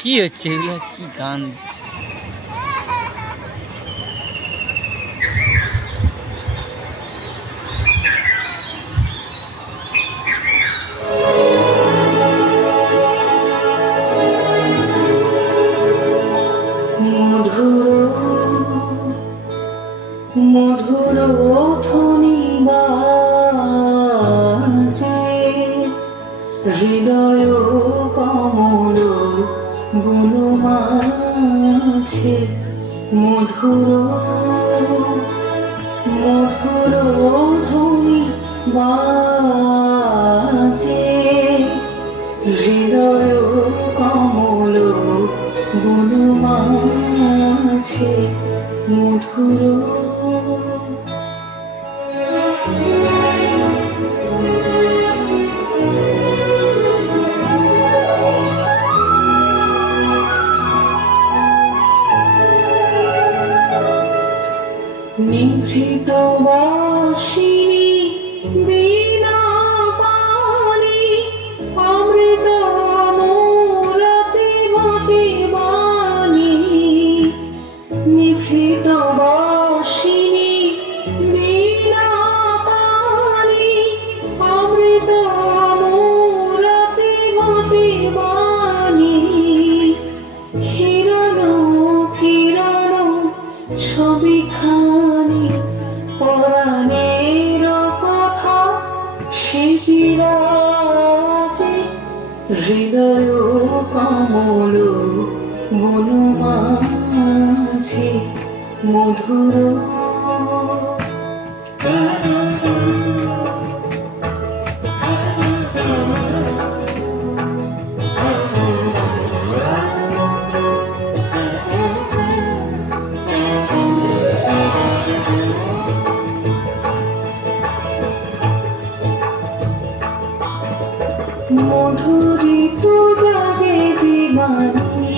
কি হচ্ছে এগুলো? কি গান? মধুর মধুর ধ্বনি বাজে হৃদয় কমল বুনো মাঝে। মধুর মধুর ধ্বনি বাজে হৃদয় কমল বুনো মাঝে। মধুর নিভৃত বাসিনী বীণা পানি অমৃত মূরতি মতি বাণী। নিভৃত বাসিনী বীণা পানি অমৃত মূরতি মতি বাণী। কিরণ কিরণ ছবিখানি পরাণের কথা সে বিরাজে হৃদয় কমল বন মাঝে। মধুর মধুরিত জাগে দিবানিশি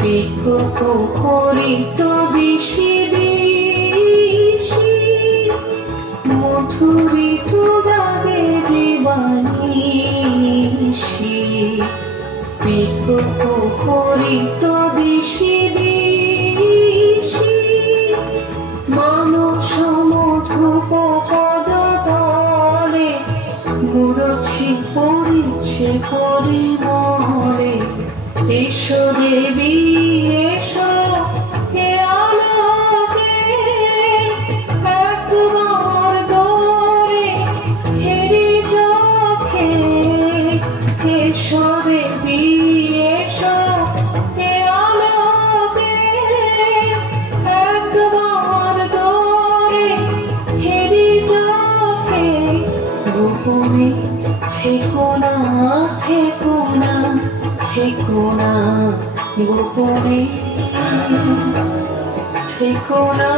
পিকপোখরিত দিশি দিশি। মধুরিত জাগে দিবানিশি পিকপোখরিত দিশি দিশি। মানস মধুপ পদতলে মুরছি পড়িছে পরিমলে। এসো দেবী এসো হে আলোকে একবার দরে হেরি চোখে। এসো দেবী এসো হে আলোকে একবার দরে হেরি চোখে। গোপনে থেকো না থেকো না থেকো না গোপনে থেকো না